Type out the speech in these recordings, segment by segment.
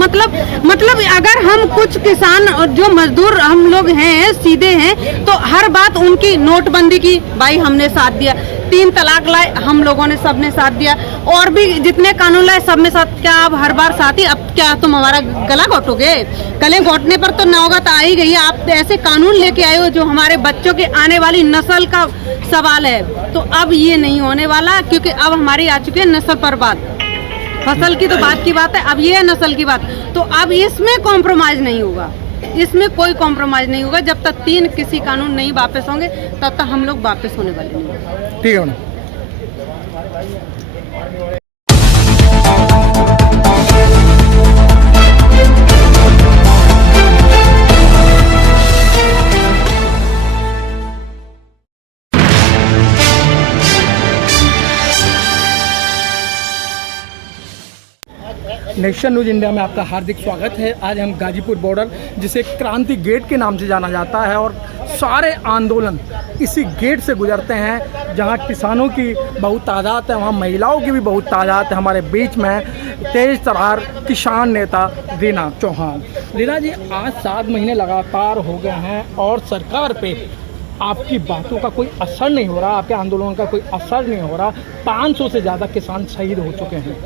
मतलब अगर हम कुछ किसान और जो मजदूर हम लोग हैं सीधे हैं, तो हर बात उनकी नोटबंदी की भाई हमने साथ दिया, 3 तलाक लाए हम लोगों ने सबने साथ दिया, और भी जितने कानून लाए सब में साथ। क्या अब हर बार साथ ही, अब क्या तुम हमारा गला घोटोगे? गले घोटने पर तो नौबत आ ही गई है। आप ऐसे कानून लेके आए हो जो हमारे बच्चों के आने वाली नस्ल का सवाल है, तो अब ये नहीं होने वाला, क्योंकि अब हमारी आ चुकी है नस्ल पर बात। फसल की तो बात की बात है, अब ये है नस्ल की बात। तो अब इसमें कॉम्प्रोमाइज नहीं होगा, इसमें कोई कॉम्प्रोमाइज नहीं होगा। जब तक 3 किसी कानून नहीं वापस होंगे तब तक हम लोग वापस होने वाले नहीं। ठीक है। नेशन न्यूज़ इंडिया में आपका हार्दिक स्वागत है। आज हम गाजीपुर बॉर्डर, जिसे क्रांति गेट के नाम से जाना जाता है, और सारे आंदोलन इसी गेट से गुजरते हैं। जहां किसानों की बहुत तादाद है, वहां महिलाओं की भी बहुत तादाद है। हमारे बीच में तेज तर्रार किसान नेता रीना चौहान। रीना जी, आज 7 महीने लगातार हो गए हैं और सरकार पे आपकी बातों का कोई असर नहीं हो रहा, आपके आंदोलन का कोई असर नहीं हो रहा। 500 से ज़्यादा किसान शहीद हो चुके हैं।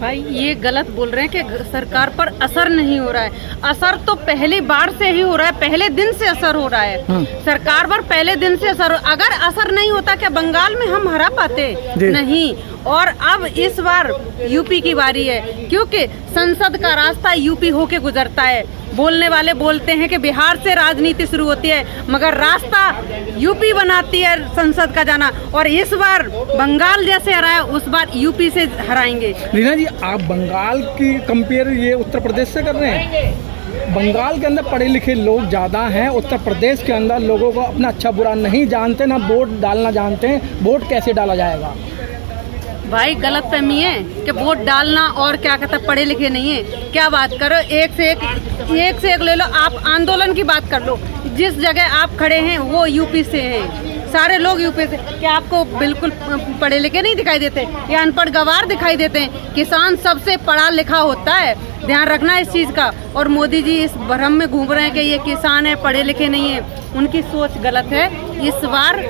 भाई ये गलत बोल रहे हैं कि सरकार पर असर नहीं हो रहा है। असर तो पहली बार से ही हो रहा है, पहले दिन से असर हो रहा है। सरकार पर पहले दिन से असर अगर असर नहीं होता क्या बंगाल में हम हरा पाते? नहीं। और अब इस बार यूपी की बारी है, क्योंकि संसद का रास्ता यूपी होके गुजरता है। बोलने वाले बोलते हैं कि बिहार से राजनीति शुरू होती है, मगर रास्ता यूपी बनाती है संसद का जाना। और इस बार बंगाल जैसे हराया, उस बार यूपी से हराएंगे। रीना जी, आप बंगाल की कंपेयर ये उत्तर प्रदेश से कर रहे हैं? बंगाल के अंदर पढ़े लिखे लोग ज़्यादा हैं, उत्तर प्रदेश के अंदर लोगों को अपना अच्छा बुरा नहीं जानते, ना वोट डालना जानते हैं। वोट कैसे डाला जाएगा? भाई गलत फहमी है कि वोट डालना और क्या कहता पढ़े लिखे नहीं है। क्या बात करो, एक से एक ले लो। आप आंदोलन की बात कर लो, जिस जगह आप खड़े हैं वो यूपी से हैं, सारे लोग यूपी से। क्या आपको बिल्कुल पढ़े लिखे नहीं दिखाई देते या अनपढ़ गवार दिखाई देते हैं? किसान सबसे पढ़ा लिखा होता है, ध्यान रखना इस चीज़ का। और मोदी जी इस भ्रम में घूम रहे हैं कि ये किसान है, पढ़े लिखे नहीं है। उनकी सोच गलत है। इस बार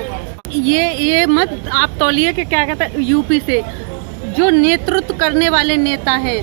ये मत आप तौलिए कि क्या कहता है, यूपी से जो नेतृत्व करने वाले नेता हैं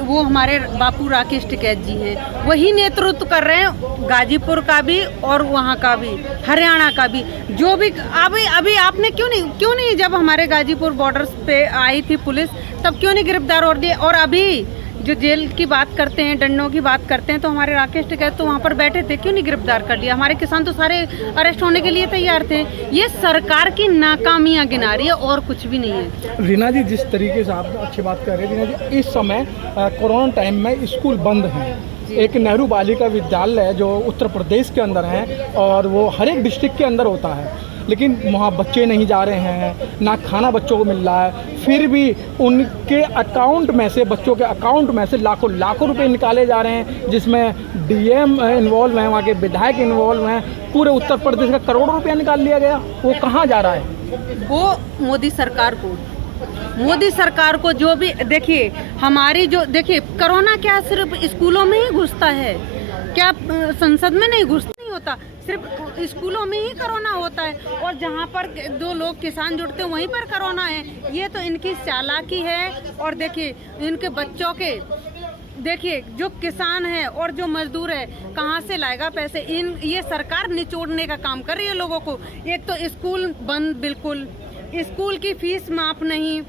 वो हमारे बापू राकेश टिकैत जी हैं। वही नेतृत्व कर रहे हैं गाजीपुर का भी और वहाँ का भी, हरियाणा का भी। जो भी अभी आपने क्यों नहीं जब हमारे गाजीपुर बॉर्डर पे आई थी पुलिस, तब क्यों नहीं गिरफ्तार और दिए? और अभी जो जेल की बात करते हैं, डंडों की बात करते हैं, तो हमारे राकेश टिकैत तो वहाँ पर बैठे थे, क्यों नहीं गिरफ्तार कर लिया? हमारे किसान तो सारे अरेस्ट होने के लिए तैयार थे। ये सरकार की नाकामियां गिना रही है और कुछ भी नहीं है। रीना जी, जिस तरीके से आप अच्छी बात कर रहे हैं, रीना जी, इस समय कोरोना टाइम में स्कूल बंद हैं। एक नेहरू बालिका विद्यालय जो उत्तर प्रदेश के अंदर है, और वो हर एक डिस्ट्रिक्ट के अंदर होता है, लेकिन वहाँ बच्चे नहीं जा रहे हैं, ना खाना बच्चों को मिल रहा है। फिर भी उनके अकाउंट में से, बच्चों के अकाउंट में से लाखों रुपए निकाले जा रहे हैं, जिसमें डीएम इन्वॉल्व हैं, वहाँ के विधायक इन्वॉल्व हैं। पूरे उत्तर प्रदेश का करोड़ों रुपया निकाल लिया गया। वो कहाँ जा रहा है? वो मोदी सरकार को जो भी देखिए, हमारी जो देखिए, कोरोना क्या सिर्फ स्कूलों में ही घुसता है क्या? संसद में नहीं घुसता नहीं होता, सिर्फ स्कूलों में ही कोरोना होता है। और जहाँ पर 2 लोग किसान जुड़ते हैं वहीं पर कोरोना है। ये तो इनकी चालाकी है। और देखिए इनके बच्चों के, देखिए जो किसान है और जो मजदूर है कहाँ से लाएगा पैसे? ये सरकार निचोड़ने का काम कर रही है लोगों को। एक तो स्कूल बंद, बिल्कुल स्कूल की फीस माफ नहीं,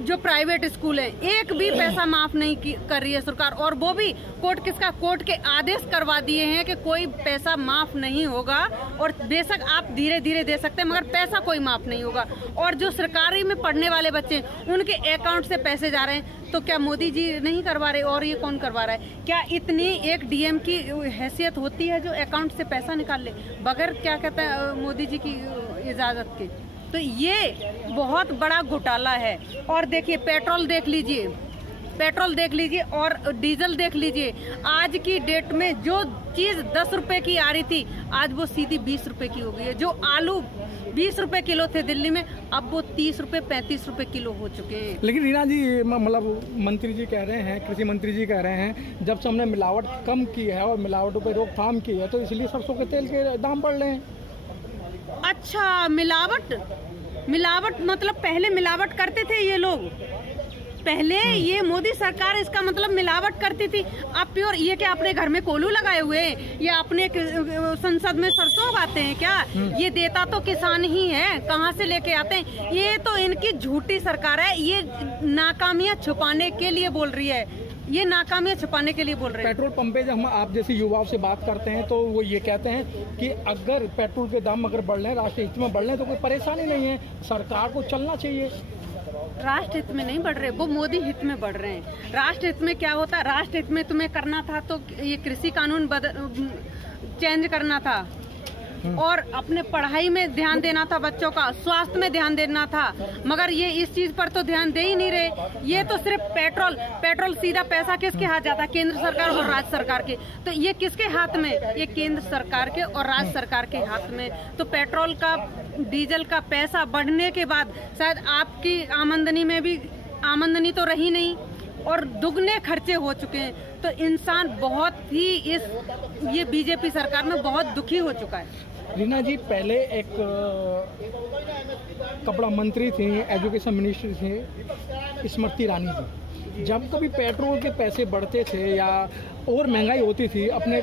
जो प्राइवेट स्कूल है एक भी पैसा माफ नहीं कर रही है सरकार। और वो भी कोर्ट के आदेश करवा दिए हैं कि कोई पैसा माफ नहीं होगा, और बेशक आप धीरे धीरे दे सकते हैं, मगर पैसा कोई माफ नहीं होगा। और जो सरकारी में पढ़ने वाले बच्चे, उनके अकाउंट से पैसे जा रहे हैं, तो क्या मोदी जी नहीं करवा रहे? और ये कौन करवा रहा है? क्या इतनी एक डीएम की हैसियत होती है जो अकाउंट से पैसा निकाल ले बगैर क्या कहता है मोदी जी की इजाज़त के? तो ये बहुत बड़ा घोटाला है। और देखिए पेट्रोल देख लीजिए, पेट्रोल देख लीजिए और डीजल देख लीजिए। आज की डेट में जो चीज़ 10 रुपए की आ रही थी, आज वो सीधी 20 रुपए की हो गई है। जो आलू 20 रुपए किलो थे दिल्ली में, अब वो 30 रुपए 35 रुपए किलो हो चुके हैं। लेकिन रीना जी, मतलब मंत्री जी कह रहे हैं, कृषि मंत्री जी कह रहे हैं, जब से हमने मिलावट कम की है और मिलावटों पर रोकथाम की है, तो इसलिए सरसों के तेल के दाम बढ़ रहे हैं। अच्छा, मिलावट मतलब पहले मिलावट करते थे ये लोग, पहले ये मोदी सरकार इसका मतलब मिलावट करती थी। आप प्योर, ये क्या अपने घर में कोल्हू लगाए हुए हैं या अपने संसद में सरसों उगाते हैं क्या? ये देता तो किसान ही है, कहाँ से लेके आते हैं? ये तो इनकी झूठी सरकार है, ये नाकामियां छुपाने के लिए बोल रही है, ये नाकामियां छुपाने के लिए बोल रहे हैं। पेट्रोल पंप पे जब हम आप जैसे युवाओं से बात करते हैं तो वो ये कहते हैं कि अगर पेट्रोल के दाम अगर बढ़ रहे हैं, राष्ट्रीय हित में बढ़ रहे हैं, तो कोई परेशानी नहीं है, सरकार को चलना चाहिए। राष्ट्र हित में नहीं बढ़ रहे, वो मोदी हित में बढ़ रहे हैं। राष्ट्र हित में क्या होता है? राष्ट्र हित में तुम्हें करना था तो ये कृषि कानून चेंज करना था, और अपने पढ़ाई में ध्यान देना था, बच्चों का स्वास्थ्य में ध्यान देना था, मगर ये इस चीज पर तो ध्यान दे ही नहीं रहे। ये तो सिर्फ पेट्रोल सीधा पैसा किसके हाथ जाता है? केंद्र सरकार और राज्य सरकार के। तो ये किसके हाथ में? ये केंद्र सरकार के और राज्य सरकार के हाथ में। तो पेट्रोल का, डीजल का पैसा बढ़ने के बाद शायद आपकी आमदनी में भी आमदनी तो रही नहीं और दुगने खर्चे हो चुके हैं। तो इंसान बहुत ही ये बीजेपी सरकार में बहुत दुखी हो चुका है। रीना जी, पहले एक कपड़ा मंत्री थी, एजुकेशन मिनिस्टर थी स्मृति ईरानी जी। जब कभी पेट्रोल के पैसे बढ़ते थे या और महंगाई होती थी, अपने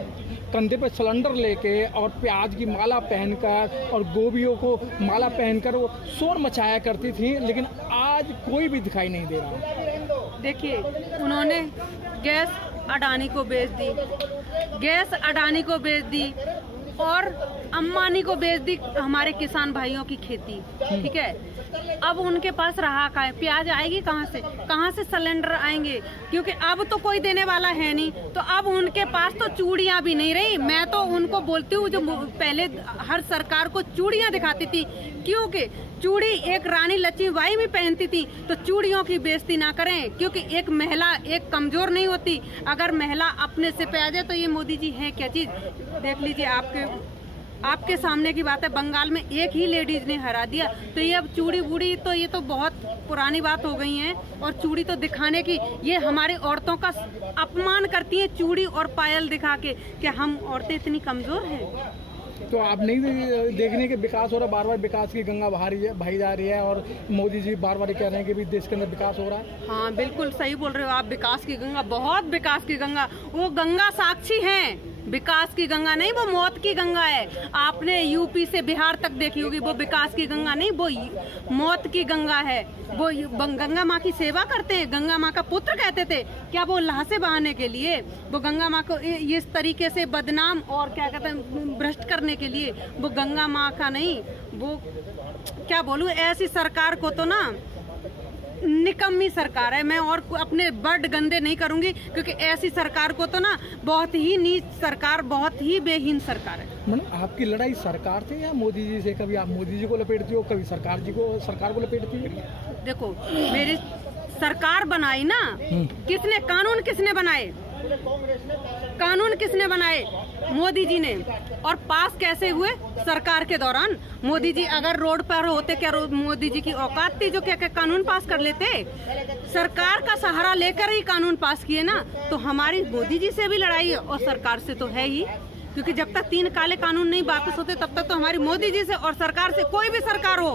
कंधे पे सिलेंडर लेके और प्याज की माला पहनकर और गोभियों को माला पहनकर वो शोर मचाया करती थी, लेकिन आज कोई भी दिखाई नहीं दे रहा। देखिए, उन्होंने गैस अडानी को बेच दी और अंबानी को बेच दी हमारे किसान भाइयों की खेती, ठीक है। अब उनके पास रहा का है, प्याज आएगी कहाँ से सिलेंडर आएंगे? क्योंकि अब तो कोई देने वाला है नहीं, तो अब उनके पास तो चूड़ियां भी नहीं रही। मैं तो उनको बोलती हूँ, जो पहले हर सरकार को चूड़ियां दिखाती थी, क्योंकि चूड़ी एक रानी लक्ष्मीबाई भी पहनती थी, तो चूड़ियों की बेइज्जती ना करें, क्योंकि एक महिला एक कमजोर नहीं होती। अगर महिला अपने से पे आ जाए तो ये मोदी जी है क्या चीज? देख लीजिए, आपके सामने की बात है, बंगाल में एक ही लेडीज ने हरा दिया। तो ये अब चूड़ी बूड़ी तो ये तो बहुत पुरानी बात हो गई है, और चूड़ी तो दिखाने की, ये हमारी औरतों का अपमान करती है चूड़ी और पायल दिखा के, कि हम औरतें इतनी कमजोर हैं। तो आप नहीं देखने के विकास हो रहा, बार बार विकास की गंगा बहाई जा रही है, और मोदी जी बार बार कह रहे हैं कि भी देश के अंदर विकास हो रहा है। हाँ, बिल्कुल सही बोल रहे हो आप, विकास की गंगा, बहुत विकास की गंगा। वो गंगा साक्षी हैं, विकास की गंगा नहीं, वो मौत की गंगा है। आपने यूपी से बिहार तक देखी होगी, वो विकास की गंगा नहीं, वो मौत की गंगा है। वो गंगा माँ की सेवा करते हैं, गंगा माँ का पुत्र कहते थे क्या वो लहासे बहाने के लिए? वो गंगा माँ को इस तरीके से बदनाम और क्या कहते हैं भ्रष्ट करने के लिए? वो गंगा माँ का नहीं, वो क्या बोलूं, ऐसी सरकार को तो ना निकम्मी सरकार है। मैं और अपने वर्ड गंदे नहीं करूंगी, क्योंकि ऐसी सरकार को तो ना बहुत ही नीच सरकार, बहुत ही बेहीन सरकार है। मैडम, आपकी लड़ाई सरकार से या मोदी जी से? कभी आप मोदी जी को लपेटती हो, कभी सरकार को लपेटती हो? देखो, मेरी सरकार बनाई ना, किसने? किसने बनाए? कानून किसने बनाए? मोदी जी ने। और पास कैसे हुए? सरकार के दौरान। मोदी जी अगर रोड पर होते, क्या मोदी जी की औकात थी जो क्या कानून पास कर लेते? सरकार का सहारा लेकर ही कानून पास किए ना। तो हमारी मोदी जी से भी लड़ाई है और सरकार से तो है ही, क्योंकि जब तक 3 काले कानून नहीं वापस होते तब तक तो हमारी मोदी जी से और सरकार से, कोई भी सरकार हो,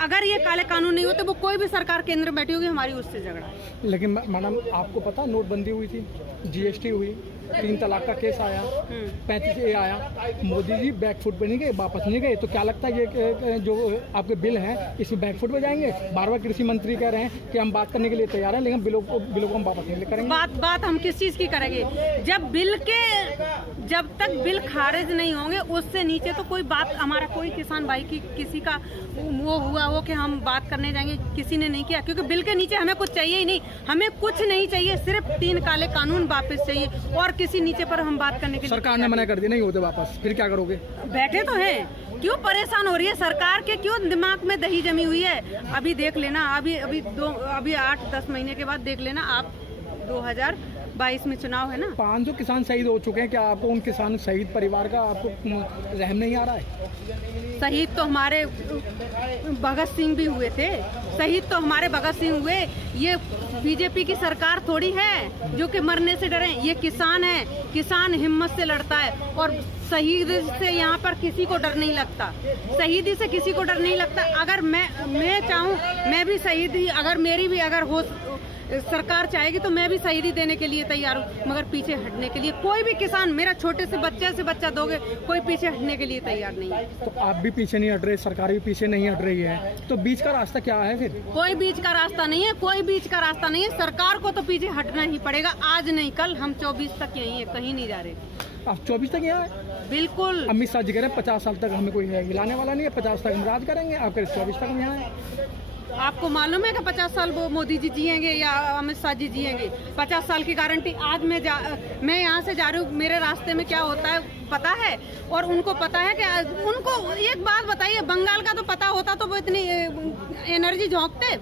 अगर ये काले कानून नहीं होते, वो कोई भी सरकार केंद्र में बैठी होगी, हमारी उससे झगड़ा। लेकिन मैडम, आपको पता नोटबंदी हुई थी, GST हुई, 3 तलाक का केस आया, 35A आया, मोदी जी बैकफुट पे नहीं गए, वापस नहीं गए। तो क्या लगता है ये जो आपके बिल हैं इसमें बैकफुट पे जाएंगे? बार बार कृषि मंत्री कह रहे हैं कि हम बात करने के लिए तैयार हैं, लेकिन बिलों को हम वापस नहीं करेंगे। बात हम किस चीज की करेंगे? जब तक बिल खारिज नहीं होंगे, उससे नीचे तो कोई बात, हमारा कोई किसान भाई की किसी का वो हुआ हो कि हम बात करने जाएंगे, किसी ने नहीं किया। क्योंकि बिल के नीचे हमें कुछ चाहिए ही नहीं, हमें कुछ नहीं चाहिए, सिर्फ 3 काले कानून वापस चाहिए, और किसी नीचे पर हम बात करने के लिए। सरकार ने मना कर दिया, नहीं होते वापस, फिर क्या करोगे? बैठे तो हैं, क्यों परेशान हो रही है सरकार के? क्यों दिमाग में दही जमी हुई है? अभी देख लेना, अभी 8-10 महीने के बाद देख लेना आप, 2022 में चुनाव है ना। 500 किसान शहीद हो चुके हैं, क्या आपको उन किसान शहीद परिवार का आपको रहम नहीं आ रहा है? शहीद तो हमारे भगत सिंह भी हुए थे, शहीद तो हमारे भगत सिंह हुए। ये बीजेपी की सरकार थोड़ी है जो कि मरने से डरे। ये किसान है, किसान हिम्मत से लड़ता है और शहीद से यहाँ पर किसी को डर नहीं लगता, शहीदी से किसी को डर नहीं लगता। अगर मैं चाहूँ, मैं भी शहीदी, अगर मेरी भी अगर हो सरकार चाहेगी तो मैं भी शहीदी देने के लिए तैयार हूँ, मगर पीछे हटने के लिए कोई भी किसान, मेरा छोटे से बच्चा दोगे, कोई पीछे हटने के लिए तैयार नहीं है। तो आप भी पीछे नहीं हट रहे, सरकार भी पीछे नहीं हट रही है, तो बीच का रास्ता क्या है फिर? कोई बीच का रास्ता नहीं है, कोई बीच का रास्ता नहीं है। सरकार को तो पीछे हटना ही पड़ेगा, आज नहीं कल। हम 24 तक यही है, कहीं नहीं जा रहे। आप 24 तक यहाँ है? बिल्कुल। अमित शाह जी कह रहे हैं 50 साल तक हमें कोई हिलाने वाला नहीं है, 50 तक हम राज करेंगे। आप कह रहे 24 तक हम यहाँ है। आपको मालूम है कि 50 साल वो मोदी जी जिएंगे या अमित शाह जी जिएंगे? 50 साल की गारंटी। आज मैं यहाँ से जा रही हूँ, मेरे रास्ते में क्या होता है पता है, और उनको पता है कि उनको एक बात बताइए, बंगाल का तो पता होता तो वो इतनी एनर्जी झोंकते,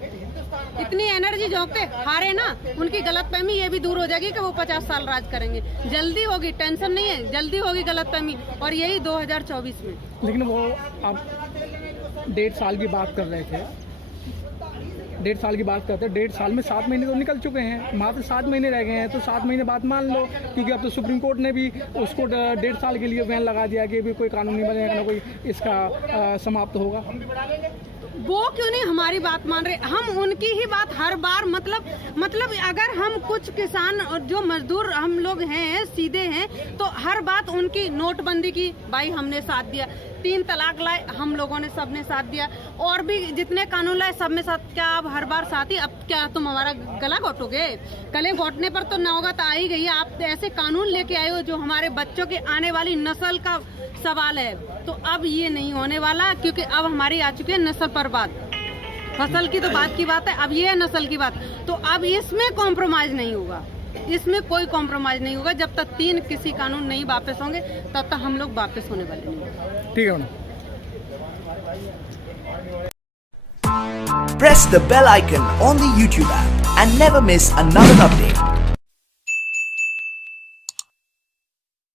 इतनी एनर्जी झोंकते। हारे ना, उनकी गलतफहमी ये भी दूर हो जाएगी कि वो 50 साल राज करेंगे। जल्दी होगी, टेंशन नहीं है, जल्दी होगी गलतफहमी, और यही 2024 में। लेकिन वो आप 1.5 साल की बात कर रहे थे, 1.5 साल की बात करते हैं। 1.5 साल में 7 महीने तो निकल चुके हैं, मात्र 7 महीने रह गए हैं। तो 7 महीने बाद मान लो, क्योंकि अब तो सुप्रीम कोर्ट ने भी उसको 1.5 साल के लिए बैन लगा दिया कि भी कोई कानून नहीं बनेगा, ना कोई इसका समाप्त होगा। वो क्यों नहीं हमारी बात मान रहे? हम उनकी ही बात हर बार, मतलब अगर हम कुछ किसान और जो मजदूर हम लोग हैं, सीधे हैं, तो हर बात उनकी। नोटबंदी की भाई हमने साथ दिया, 3 तलाक लाए हम लोगों ने, सबने साथ दिया, और भी जितने कानून लाए सब में साथ। क्या आप हर बार साथ ही? अब क्या तुम हमारा गला घोटोगे? गले घोटने पर तो नौबत आ ही गई है। आप ऐसे कानून लेके आए हो जो हमारे बच्चों के आने वाली नस्ल का सवाल है। तो अब ये नहीं होने वाला, क्योंकि अब हमारी आ चुकी है नस्ल पर बात। फसल की तो बात की बात है, अब ये है नस्ल की बात। तो अब इसमें कॉम्प्रोमाइज नहीं होगा, इसमें कोई कॉम्प्रोमाइज नहीं होगा। जब तक 3 किसी कानून नहीं वापस होंगे तब तक हम लोग वापस होने वाले नहीं। ठीक है madam. Press the bell icon on the YouTube app and never miss another update.